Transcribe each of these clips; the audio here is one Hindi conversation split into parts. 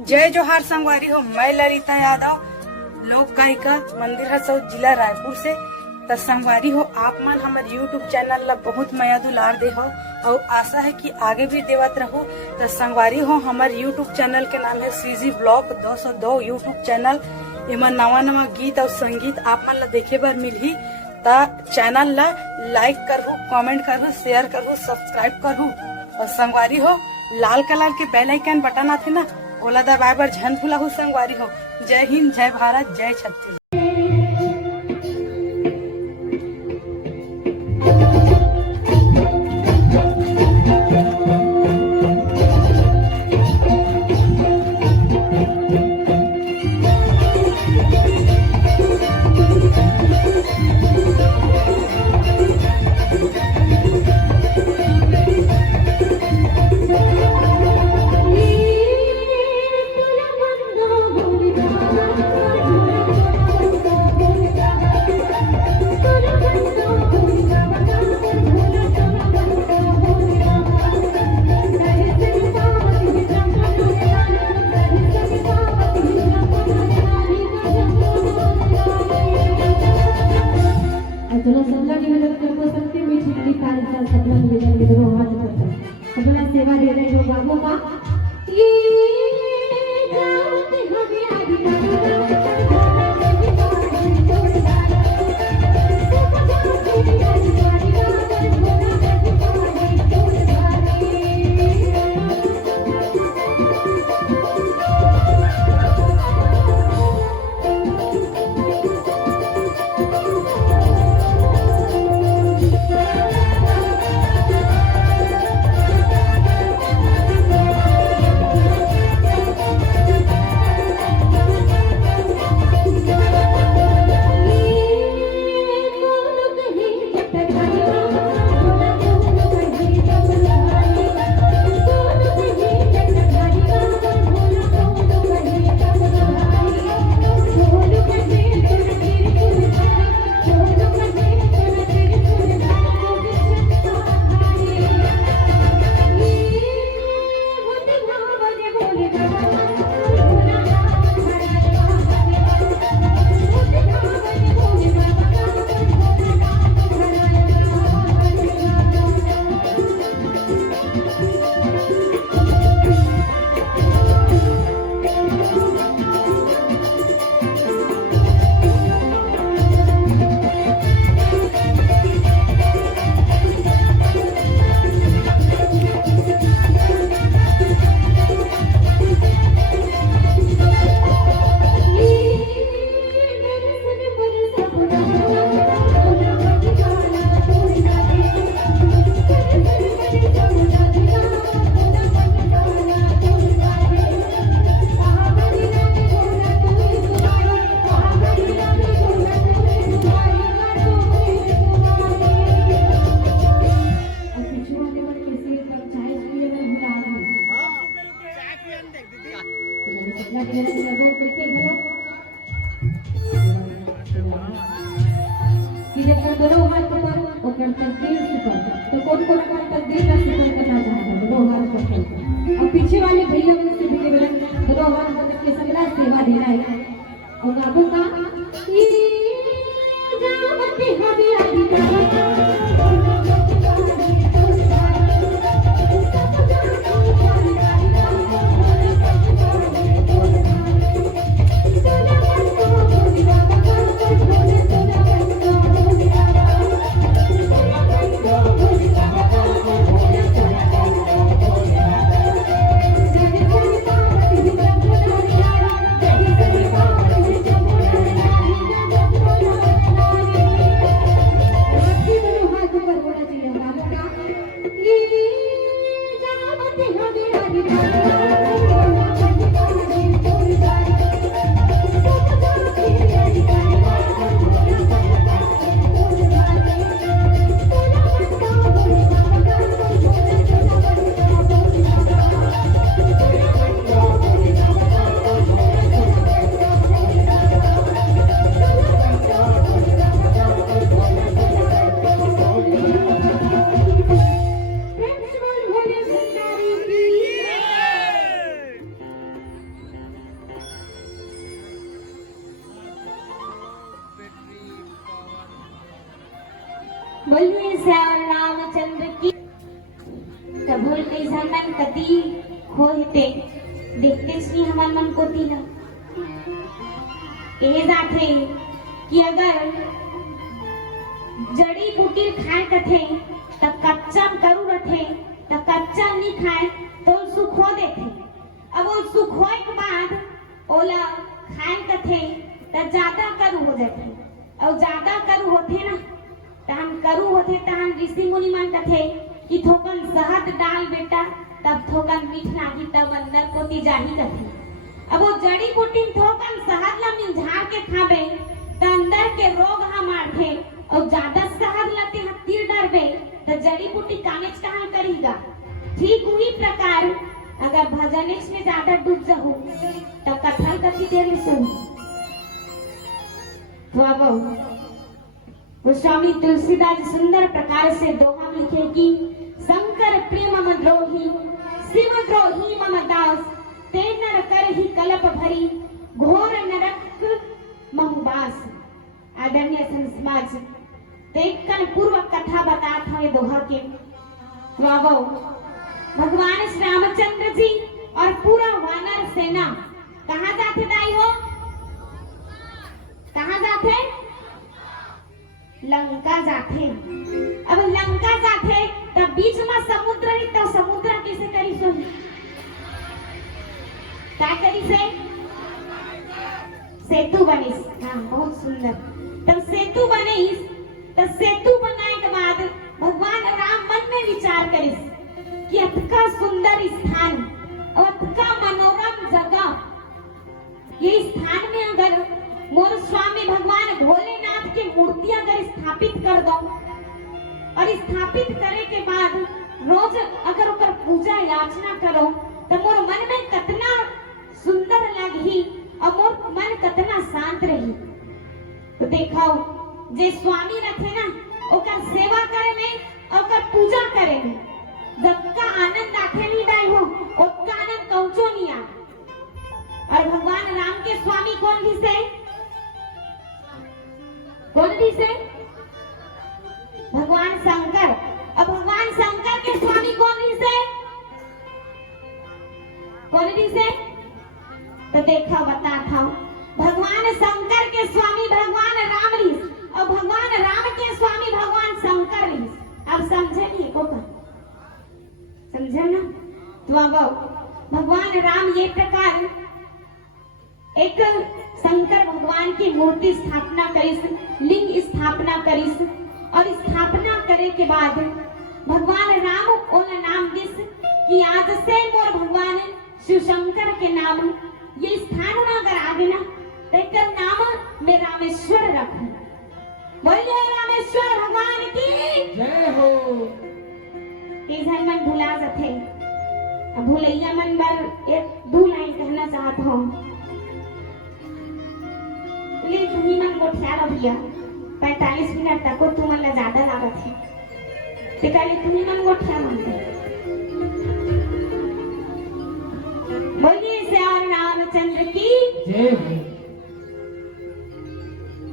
जय जोहार संगवारी हो। मैं ललिता यादव, लोक गायिका, मंदिर हसौद, जिला रायपुर से। तो संगवारी हो, आप मन हमारे यूट्यूब चैनल ला बहुत माया दुलार दे हो और आशा है कि आगे भी देवत रहो। तो संगवारी हो, हमारे यूट्यूब चैनल के नाम है सीजी ब्लॉक 202 यूट्यूब चैनल। इमा नवा नवा गीत और संगीत आप मन ला देखे बर मिलही। ता चैनल ला लाइक करहु, कमेंट करहु, शेयर करहु, सब्सक्राइब करहु। और संगवारी हो, लाल कलर के बेल आइकन बटन आथे ना, ओला दबाए बर झन भुलाहु संगवारी हो। जय हिंद, जय भारत, जय छत्तीसगढ़। चलो सबला निवेदन करको सकते मीठी वाली तारीफ का सबला निवेदन के दोनों हाथ ऊपर सबला सेवा दे रहे हो बाबू का ये जाते हमें आदि दोनों हाथ ऊपर और तकदीर ऊपर। तो कौन कौन अपनी तकदीर का जिक्र करना चाहता है? दोनों हाथ ऊपर। और पीछे वाले भैया लोग से भी निवेदन, दोनों हाथ ऊपर के सबला सेवा देना है। और बाबू का जावते हमें आदि बोलिए श्याम रामचंद्र की। बोलते मन कति खोते देखते श्री हमार मन को तिला ये जाते कि अगर जड़ी बूटी खाए कथे त कच्चा करू रथे त कच्चा नहीं खाए तो सुखो देथे। अब वो सुखोए के बाद ओला खाए कथे त ज्यादा करू हो जाथे और ज्यादा करू होथे ना तहन करू होथे तहन ऋषि मुनि मन कथे कि थोकन शहद डाल बेटा तब थोकन मीठ लागी तब अंदर कोती जाही कथे। अब वो जड़ी बूटी थोकन शहद ला मिंझार के खाबे त अंदर के रोग हा मारथे और ज्यादा शहद लाते हा तीर डरबे त जड़ी बूटी कामेच कहां करेगा। ठीक उही प्रकार अगर भजनेश में ज्यादा डूब जाओ तो कथल कथी देर सुन तो अब वो स्वामी तुलसीदास सुंदर प्रकार से दोहा लिखे कि शंकर प्रेम मद्रोही शिव द्रोही मम दास ते नर कर ही कलप भरी घोर नरक महुबास। आदरणीय समाज देखकर पूर्व कथा बतात हवे दोहा के तो भगवान श्री रामचंद्र जी और पूरा वानर सेना कहाँ जाते दाई हो कहाँ जाते लंका जाते। अब लंका जाते तब बीच में समुद्र ही तो समुद्र कैसे करी सुन क्या करी से सेतु बनिस। हाँ बहुत सुंदर तब सेतु बनिस तब सेतु बनाए के बाद भगवान राम मन में विचार करिस कि अतका सुंदर स्थान और अतका मनोरम जगह ये स्थान में अगर मोर स्वामी भगवान भोलेनाथ की मूर्ति अगर स्थापित कर दो और स्थापित करे के बाद रोज अगर ऊपर पूजा याचना करो तो मोर मन में कितना सुंदर लगी और मोर मन कितना शांत रही। तो देखो जे स्वामी रखे ना ओकर सेवा करे में ओकर पूजा करे में जबका आनंद आखे नहीं दाई हो उसका आनंद कौचो नहीं आ। और भगवान राम के स्वामी कौन भी से भगवान शंकर। अब भगवान शंकर के स्वामी कौन भी से तो देखा बताता हूँ भगवान शंकर के स्वामी भगवान राम रीस और भगवान राम के स्वामी भगवान शंकर रीस। अब समझे नहीं को समझे ना तो अब भगवान राम ये प्रकार एक शंकर भगवान की मूर्ति स्थापना करिस लिंग स्थापना करिस और स्थापना करे के बाद भगवान राम ओला नाम दिस कि आज से मोर भगवान शिव शंकर के नाम ये स्थान में अगर आगे ना तो एक नाम में रामेश्वर रखूं। बोलिए रामेश्वर भगवान की जय हो। किधर मन भुला जाते अब भुलैया मन बार एक दो लाइन कहना चाहता हूँ। तुम्ही मन गोठिया भैया 45 मिनट तक तुम मन ज्यादा लागत है ते कहले तुम्ही मन गोठिया मानते। बोलिए श्याम रामचंद्र की जय हो।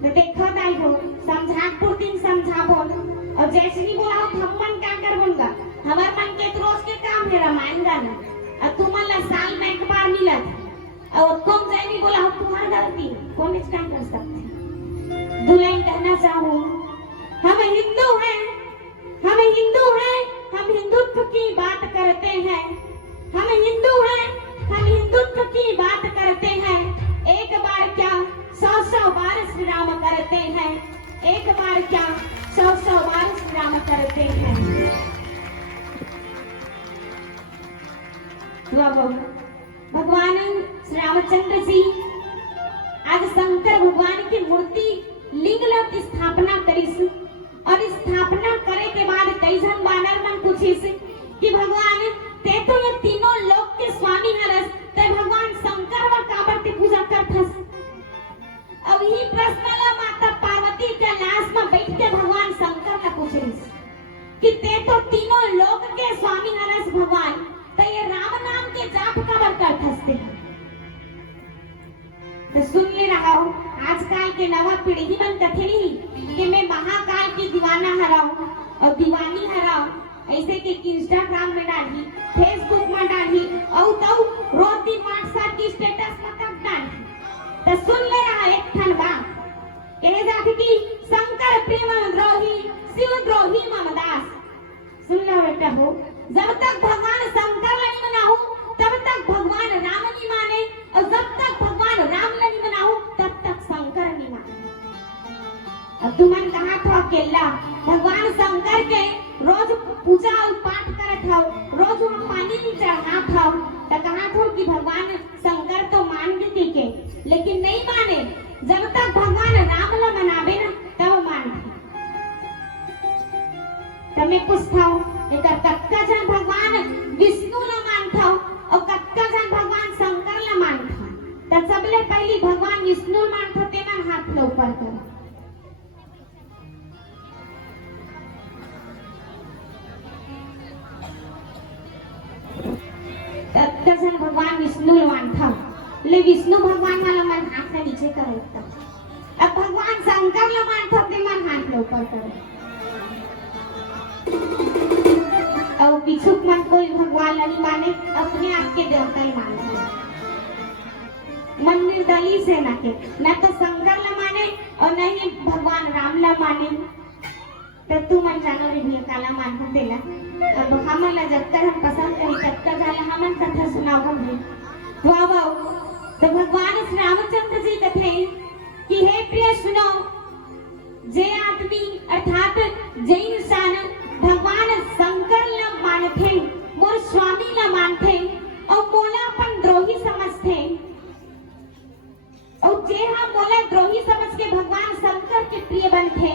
तो देखो दाई हो समझापुर दिन समझाबो और जैसे नहीं बोलाओ हम मन क्या कर बंगा हमार मन के रोज के काम है रामायण गाना और तुम मन साल में एक बार मिला और तुम जाए नहीं बोला तुम्हारी गलती कौन इस काम कर सकते। दुल्हन कहना चाहूँ हम हिंदू हैं हम हिंदुत्व की बात करते हैं हम हिंदू हैं हम हिंदुत्व की बात करते हैं। एक बार क्या 100 बार श्री राम करते हैं एक बार क्या 100 बार श्री राम करते हैं। तो अब भगवान श्री रामचंद्र जी आज शंकर भगवान की मूर्ति लिंग स्थापना करिस और स्थापना करे के बाद कई जन वानर मन पूछिस कि भगवान ते तो ये तीनों लोक के स्वामी हरस ते भगवान शंकर व काबर की पूजा करथस। अब यही प्रश्न ला माता पार्वती के लाश में बैठ के भगवान शंकर का पूछिस कि ते तो तीनों लोक के स्वामी हरस भगवान ते ये राम नाम के जाप काबर करथस ते। तो सुन ले रहा हूँ आजकल के के नवा पीढ़ी मन कथे नहीं कि मैं महाकाल की दीवाना हराऊं और दीवानी हराऊं, ऐसे कि इंस्टाग्राम में डाली, फेसबुक में डाली और तो रोज दिन व्हाट्सएप की स्टेटस में तक डाली। तो सुन ले रहा एक ठन बात कहे जाती कि शंकर प्रेम द्रोही शिव द्रोही ममदास। सुन लो बेटा हो, जब तक भगवान शंकर नहीं मनाहू तब तक भगवान राम नहीं माने, और जब तक भगवान राम नहीं मनाहू तब तक शंकर नहीं माने। अब तुमन कहा था अकेला भगवान शंकर के रोज पूजा और पाठ करत हो, रोज वहाँ पानी भी चढ़ा था, तो कहा था कि भगवान शंकर तो मान गए के, लेकिन नहीं माने। जब तक भगवान राम ला मनावे ना तब मानते। तो मैं पूछता हूँ कक्का जन भगवान विष्णु ला मानता और कक्का जन भगवान शंकर ला मानता। तो सबले पहली भगवान विष्णु मानता ते ना हाथ लो ऊपर कर। कक्का जन भगवान विष्णु ला मानता, ले विष्णु भगवान वाला मन हाथ ला नीचे करता। अब भगवान शंकर ला मानता ते मन हाथ लो ऊपर कर। और भिक्षुक मन कोई भगवान नहीं माने, अपने आप के देवता ही मानते। मन निर्दली से न के न तो शंकर ला माने और न ही भगवान राम ला माने। तो तू मन जानो रे भी काला मानते देला। अब हम ला जब तक हम पसंद करी तब तक जाला हमन कथा सुनाओ हम भी। वाह वाह। तो भगवान श्री रामचंद्र जी कथे कि हे प्रिय सुनो, जे आदमी अर्थात जे इंसान भगवान शंकर ला मानथे, मोर स्वामी ला मानथे और मोला अपन द्रोही समझथे, और जे हम मोला द्रोही समझ के भगवान शंकर के प्रिय बनथे,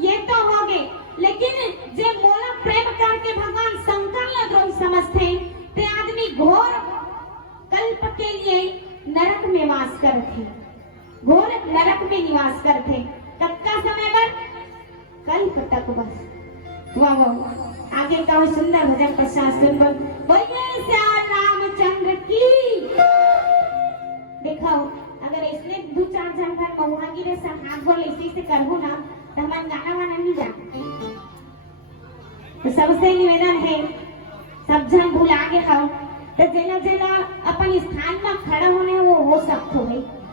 ये तो हो गए। लेकिन जे मोला प्रेम करके भगवान शंकर ला द्रोही समझथे ते आदमी घोर कल्प के लिए नरक में वास करथे, घोर नरक में निवास करथे। कब का समय पर? कल्प तक बस। वाह वाह। आगे का सुंदर भजन पश्चात सुन बोलिए श्याम रामचंद्र की। देखो अगर इसने दो चार जन घर महुआ गिरे से हाथ बोल इसी से करबो ना तो हमारा गाना वाना नहीं जाता। तो सबसे निवेदन है सब जन भुला के खाओ, तो जेला जेला अपन स्थान में खड़ा होने वो हो सकते हो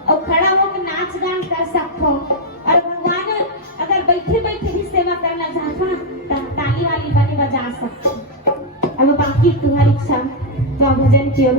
और खड़ा होकर नाच गान कर सकते हो। और भगवान अगर बैठे बैठे भी सेवा करना चाहता तो ताली वाली बने बजा सकते। अब बाकी तुम्हारी इच्छा तो भजन कियो।